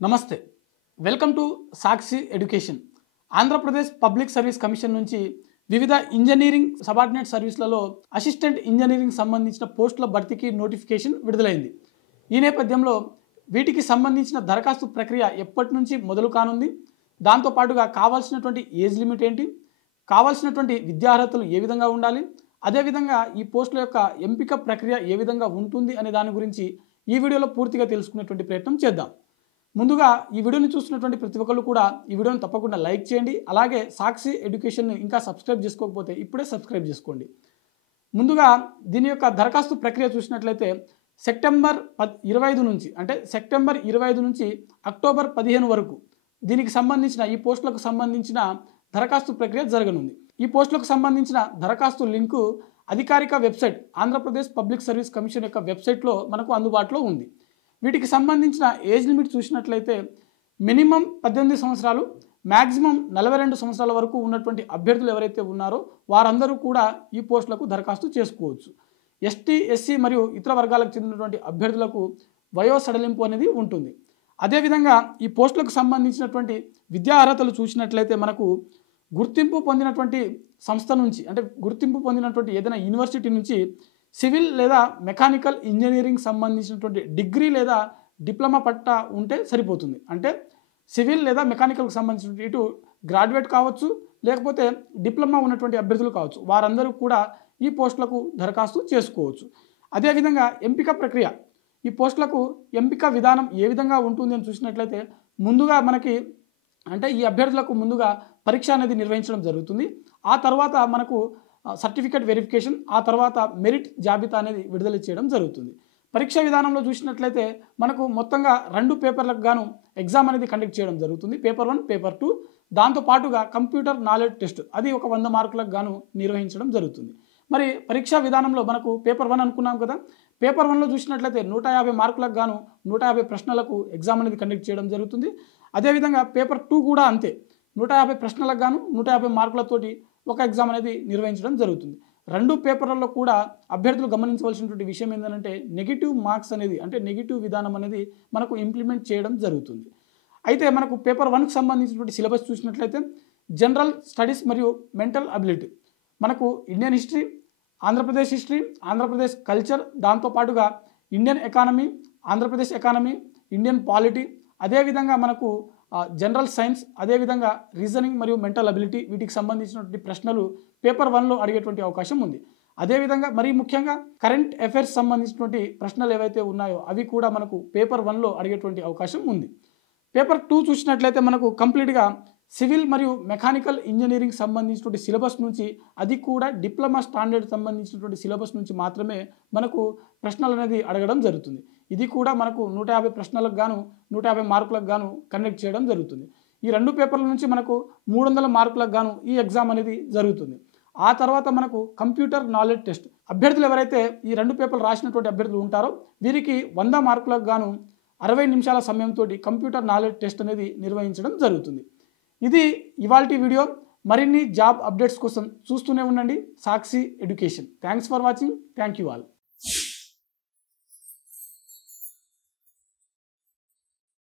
నమస్తే welcome to Sakshi education Andhra Pradesh public service commission నుంచి వివిధ ఇంజనీరింగ్ సబార్డినేట్ సర్వీస్లలో అసిస్టెంట్ ఇంజనీరింగ్ సంబంధించిన పోస్టుల భర్తీకి నోటిఫికేషన్ విడుదలైంది। ఈ నేపథ్యంలో వీటికి సంబంధించిన దరఖాస్తు ప్రక్రియ ఎప్పటి నుంచి మొదలు కానుంది, దాంతో పాటుగా కావాల్సినటువంటి ఏజ్ లిమిట్ ఏంటి, కావాల్సినటువంటి విద్యార్హతలు ఏ విధంగా ఉండాలి, అదేవిధంగా ఈ పోస్టుల యొక్క ఎంపిక ప్రక్రియ ఏ విధంగా ఉంటుంది అనే దాని గురించి ఈ వీడియోలో పూర్తిగా తెలుసుకునేటువంటి ప్రయత్నం చేద్దాం। ముందుగా ఈ వీడియోని చూస్తున్నటువంటి ప్రతి ఒక్కరు కూడా ఈ వీడియోని తప్పకుండా లైక్ చేయండి। అలాగే సాక్షి ఎడ్యుకేషన్ ఇంకా సబ్స్క్రైబ్ చేసుకోకపోతే ఇప్పుడే సబ్స్క్రైబ్ చేసుకోండి। ముందుగా దీని యొక్క దరఖాస్తు ప్రక్రియ చూసినట్లయితే సెప్టెంబర్ 25 నుంచి అంటే సెప్టెంబర్ 25 నుంచి అక్టోబర్ 15 వరకు దీనికి సంబంధించిన ఈ పోస్టులకు సంబంధించిన దరఖాస్తు ప్రక్రియ జరగనుంది। ఈ పోస్టులకు సంబంధించిన దరఖాస్తు లింకు అధికారిక website Andhra Pradesh public service commission యొక్క వెబ్సైట్లో మనకు అందుబాటులో ఉంది। వీటికి సంబంధించిన ఏజ్ లిమిట్ చూసినట్లయితే మినిమం 18 సంవత్సరాలు, మ్యాక్సిమం 42 సంవత్సరాల వరకు ఉన్నటువంటి అభ్యర్థులు ఎవరైతే ఉన్నారో వారందరూ కూడా ఈ పోస్టులకు దరఖాస్తు చేసుకోవచ్చు। ఎస్టీ, ఎస్సీ మరియు ఇతర వర్గాలకు చెందినటువంటి అభ్యర్థులకు వయో సడలింపు అనేది ఉంటుంది। అదేవిధంగా ఈ పోస్టులకు సంబంధించినటువంటి విద్యా అర్హతలు చూసినట్లయితే మనకు గుర్తింపు పొందినటువంటి సంస్థ నుంచి అంటే గుర్తింపు పొందినటువంటి ఏదైనా యూనివర్సిటీ నుంచి సివిల్ లేదా మెకానికల్ ఇంజనీరింగ్ సంబంధించినటువంటి డిగ్రీ లేదా డిప్లొమా పట్టా ఉంటే సరిపోతుంది। అంటే సివిల్ లేదా మెకానికల్కి సంబంధించినటువంటి ఇటు గ్రాడ్యుయేట్ కావచ్చు, లేకపోతే డిప్లొమా ఉన్నటువంటి అభ్యర్థులు కావచ్చు, వారందరూ కూడా ఈ పోస్టులకు దరఖాస్తు చేసుకోవచ్చు। అదేవిధంగా ఎంపిక ప్రక్రియ, ఈ పోస్టులకు ఎంపిక విధానం ఏ విధంగా ఉంటుంది అని చూసినట్లయితే ముందుగా మనకి అంటే ఈ అభ్యర్థులకు ముందుగా పరీక్ష అనేది నిర్వహించడం జరుగుతుంది। ఆ తర్వాత మనకు సర్టిఫికేట్ వెరిఫికేషన్, ఆ తర్వాత మెరిట్ జాబితా అనేది విడుదల చేయడం జరుగుతుంది। పరీక్ష విధానంలో చూసినట్లయితే మనకు మొత్తంగా 2 పేపర్లకు గాను ఎగ్జామ్ అనేది కండక్ట్ చేయడం జరుగుతుంది, పేపర్ 1, పేపర్ 2। దాంతోపాటుగా కంప్యూటర్ నాలెడ్జ్ టెస్ట్ అది ఒక 100 మార్కులకు గాను నిర్వహించడం జరుగుతుంది। మరి పరీక్షా విధానంలో మనకు పేపర్ 1 అనుకున్నాం కదా, పేపర్ 1లో చూసినట్లయితే 150 మార్కులకు గాను 150 ప్రశ్నలకు ఎగ్జామ్ అనేది కండక్ట్ చేయడం జరుగుతుంది। అదేవిధంగా పేపర్ 2 కూడా అంతే, 150 ప్రశ్నలకు గాను 150 మార్కులతోటి ఒక ఎగ్జామ్ అనేది నిర్వహించడం జరుగుతుంది। 2 పేపర్లలో కూడా అభ్యర్థులు గమనించవలసినటువంటి విషయం ఏంటంటే నెగిటివ్ మార్క్స్ అనేది అంటే నెగిటివ్ విధానం అనేది మనకు ఇంప్లిమెంట్ చేయడం జరుగుతుంది। అయితే మనకు పేపర్ 1కి సంబంధించినటువంటి సిలబస్ చూసినట్లయితే జనరల్ స్టడీస్ మరియు మెంటల్ అబిలిటీ, మనకు Indian history, Andhra Pradesh history, Andhra Pradesh culture, దాంతోపాటుగా Indian economy, Andhra Pradesh economy, Indian polity, అదేవిధంగా మనకు జనరల్ సైన్స్, అదేవిధంగా రీజనింగ్ మరియు మెంటల్ అబిలిటీ, వీటికి సంబంధించినటువంటి ప్రశ్నలు పేపర్ 1లో అడిగేటువంటి అవకాశం ఉంది। అదేవిధంగా మరీ ముఖ్యంగా కరెంట్ అఫైర్స్ సంబంధించినటువంటి ప్రశ్నలు ఏవైతే ఉన్నాయో అవి కూడా మనకు పేపర్ 1లో అడిగేటువంటి అవకాశం ఉంది। పేపర్ 2 చూసినట్లయితే మనకు కంప్లీట్గా సివిల్ మరియు మెకానికల్ ఇంజనీరింగ్ సంబంధించినటువంటి సిలబస్ నుంచి, అది కూడా డిప్లొమా స్టాండర్డ్ సంబంధించినటువంటి సిలబస్ నుంచి మాత్రమే మనకు ప్రశ్నలు అనేది అడగడం జరుగుతుంది। ఇది కూడా మనకు 150 ప్రశ్నలకు గాను 150 మార్కులకు గాను కండక్ట్ చేయడం జరుగుతుంది। ఈ 2 పేపర్ల నుంచి మనకు 300 మార్కులకు గాను ఈ ఎగ్జామ్ అనేది జరుగుతుంది। ఆ తర్వాత మనకు కంప్యూటర్ నాలెడ్జ్ టెస్ట్, అభ్యర్థులు ఎవరైతే ఈ 2 పేపర్లు రాసినటువంటి అభ్యర్థులు ఉంటారో వీరికి 100 మార్కులకు గాను 60 నిమిషాల సమయంతో కంప్యూటర్ నాలెడ్జ్ టెస్ట్ అనేది నిర్వహించడం జరుగుతుంది। ఇది ఇవాల్టి వీడియో। మరిన్ని జాబ్ అప్డేట్స్ కోసం చూస్తూనే ఉండండి Sakshi education. Thanks for watching, thank you all.